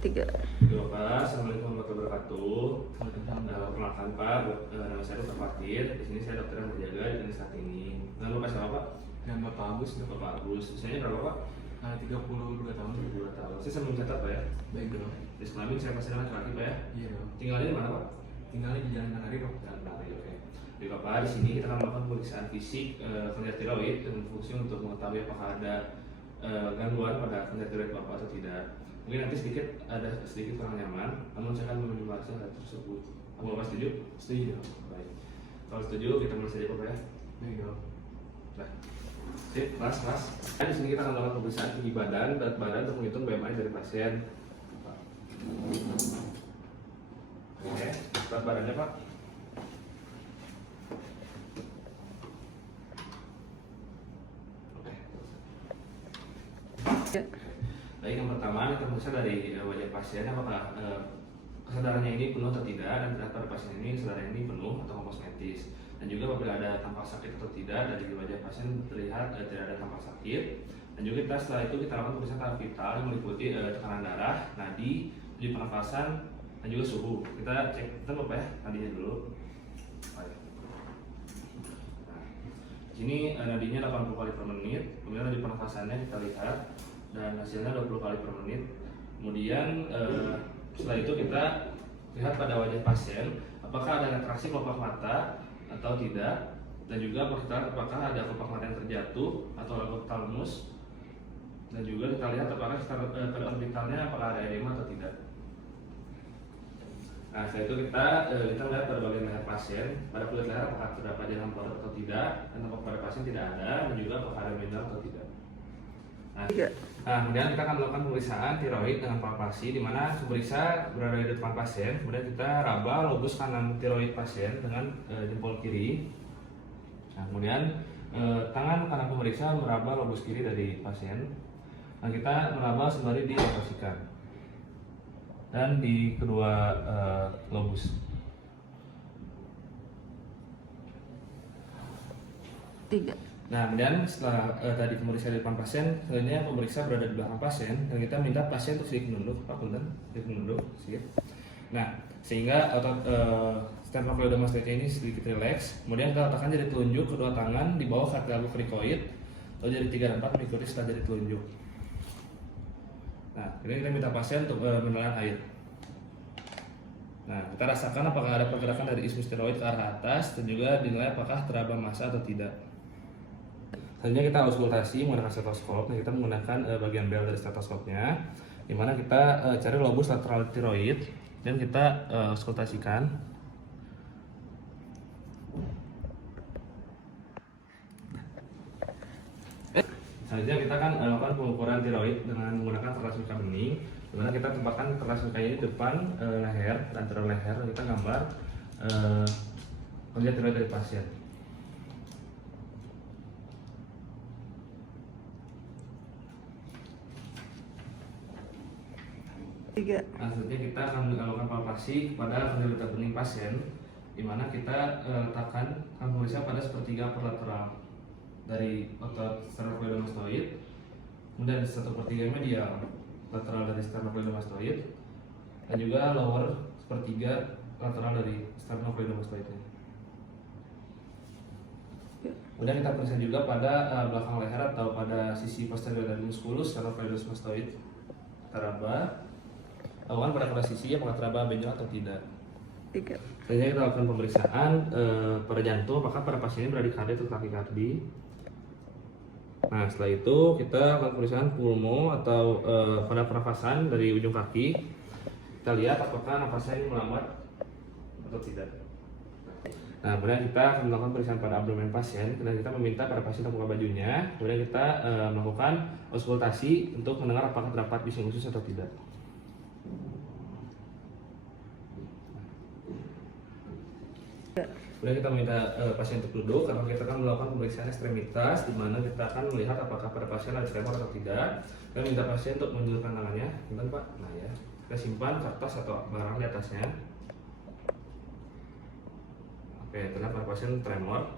Tiga. Halo Pak, Assalamualaikum warahmatullahi wabarakatuh. Perkenalkan Pak, nama saya Dr. Fatir. Di sini saya dokter yang berjaga di klinik saat ini. Nama Bapak siapa Pak? Dan Bapak Agus, Bapak Agus. Usianya berapa Pak? 32 tahun. 2 tahun. Saya sambil mencatat Pak ya. Baik dong. Jenis kelamin saya pasti laki-laki Pak ya. Iya dong. Tinggalnya di mana Pak? Tinggalnya di Jalan Nagari dong. Jalan Nagari, oke. Jadi Bapak, di sini kita akan melakukan pemeriksaan fisik kelenjar tiroid dengan fungsi untuk mengetahui apakah ada gangguan pada kelenjar tiroid Bapak atau tidak. Mungkin nanti ada sedikit kurang nyaman, namun saya akan membahas hal tersebut. Apa Bapak setuju? Setuju. Baik. Kalau setuju, kita mulai saja Bapak ya. Baik dong. Nah, sip, kelas. Nah, di sini kita akan melakukan pemeriksaan tinggi badan, berat badan untuk menghitung BMI dari pasien. Oke, berat badannya Pak. Oke. Ya. Baik, yang pertama kita periksa dari wajah pasien apakah kesadarannya ini penuh atau tidak, dan ternyata pada pasien ini kesadaran ini penuh atau kosmetis, dan juga apabila ada tampak sakit atau tidak. Dari wajah pasien terlihat tidak ada tampak sakit, dan juga setelah itu kita lakukan pemeriksaan tahap vital yang meliputi tekanan darah, nadi, denyut pernafasan, dan juga suhu. Kita cek Bapak ya, nadinya dulu. Baik. Nah, ini nadinya 80 kali per menit, kemudian denyut pernafasannya kita lihat dan hasilnya 20 kali per menit. Kemudian setelah itu kita lihat pada wajah pasien apakah ada retraksi kelopak mata atau tidak, dan juga apakah ada kelopak mata yang terjatuh atau hypothalamus, dan juga kita lihat apakah pada orbitalnya apakah ada edema atau tidak. Nah, setelah itu kita lihat pada bagian leher pasien, pada kulit leher apakah terdapat jalan pelorot atau tidak, dan apakah pada pasien tidak ada, dan juga apakah ada mineral atau tidak. Nah, kemudian kita akan melakukan pemeriksaan tiroid dengan palpasi, di mana pemeriksa berada di depan pasien. Kemudian kita raba lobus kanan tiroid pasien dengan jempol kiri. Nah, kemudian tangan kanan pemeriksa meraba lobus kiri dari pasien. Nah, kita meraba sembari dirotasikan dan di kedua lobus. Tiga. Nah, kemudian setelah tadi pemeriksa di depan pasien, selanjutnya pemeriksa berada di belakang pasien, dan kita minta pasien untuk sedikit menunduk, Pak, punten, sedikit menunduk, sedikit. Nah, sehingga otot sternocleidomastoidea ini sedikit rileks. Kemudian kita letakkan jari telunjuk kedua tangan di bawah cartilagus cricoid, lalu jari 3 dan 4 mengikuti setelah jari telunjuk. Nah, kemudian kita minta pasien untuk menelan air. Nah, kita rasakan apakah ada pergerakan dari ismus tiroid ke arah atas, dan juga dinilai apakah teraba massa atau tidak. Selanjutnya kita auskultasi menggunakan stetoskop. Nah, kita menggunakan bagian bel dari stetoskopnya, di mana kita cari lobus lateral tiroid dan kita auskultasikan. Selanjutnya kita akan melakukan pengukuran tiroid dengan menggunakan kertas mika bening, di mana kita tempatkan kertas mika ini di depan leher dan antara leher, dan kita gambar kelenjar tiroid dari pasien. Tiga. Nah, selanjutnya kita akan melakukan palpasi pada kelenjar bening pasien, di mana kita letakkan pemeriksa pada sepertiga lateral dari otot sternocleidomastoid, kemudian 1/3 medial lateral dari sternocleidomastoid, dan juga lower sepertiga lateral dari sternocleidomastoidnya. Kemudian kita periksa juga pada belakang leher atau pada sisi posterior dari musculus sternocleidomastoid. Kita raba, lakukan pada kedua sisi apakah teraba benjol atau tidak. Tiga. Selanjutnya kita lakukan pemeriksaan pada jantung, apakah pada pasien ini bradikardi atau takikardi. Nah, setelah itu kita lakukan pemeriksaan pulmo atau pada pernafasan dari ujung kaki. Kita lihat apakah nafasnya ini melambat atau tidak. Nah, kemudian kita akan melakukan pemeriksaan pada abdomen pasien, dan kita meminta pada pasien untuk membuka bajunya. Kemudian kita melakukan auskultasi untuk mendengar apakah terdapat bising usus atau tidak. Kemudian kita minta pasien untuk duduk karena kita akan melakukan pemeriksaan ekstremitas, di mana kita akan melihat apakah pada pasien ada tremor atau tidak. Kita minta pasien untuk menjulurkan tangannya, simpan Pak. Nah ya, kita simpan kertas atau barang di atasnya. Oke, ternyata pasien tremor.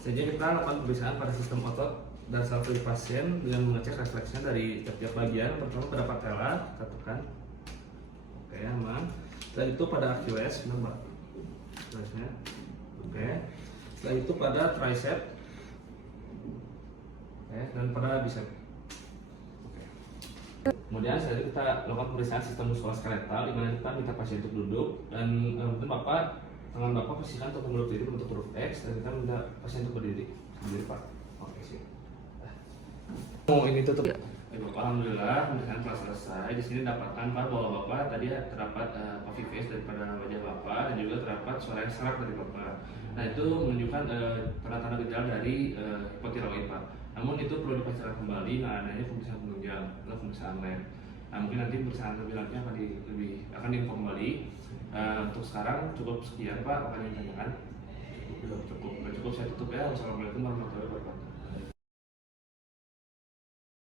Selanjutnya kita lakukan pemeriksaan pada sistem otot dan self-read pasien dengan mengecek refleksnya dari setiap bagian. Pertama pada patella, kita tekan. Oke, aman. Setelah itu pada Achilles, benar Mbak? Achillesnya. Oke. Setelah itu pada tricep. Oke, dan pada bicep. Oke. Kemudian setelah itu kita lakukan pemeriksaan sistem muskuloskeletal, di mana kita minta pasien untuk duduk dan mungkin Bapak tangan Bapak posisikan untuk menurut diri bentuk huruf X dan kita minta pasien untuk berdiri. Berdiri Pak. Oke sih. Oh ini tutup. Ya. Bapak, alhamdulillah pemeriksaan telah selesai. Di sini dapatkan Pak bahwa Bapak tadi terdapat puffy face daripada wajah Bapak dan juga terdapat suara yang serak dari Bapak. Nah itu menunjukkan tanda-tanda gejala dari hipotiroid Pak. Namun itu perlu dipastikan kembali dengan adanya pemeriksaan penunjang atau pemeriksaan lab. Nah mungkin nanti pemeriksaan lebih lanjutnya akan diinfo kembali. Untuk sekarang cukup sekian Pak, apa yang ditanyakan? Cukup saya tutup ya. Wassalamualaikum warahmatullahi wabarakatuh.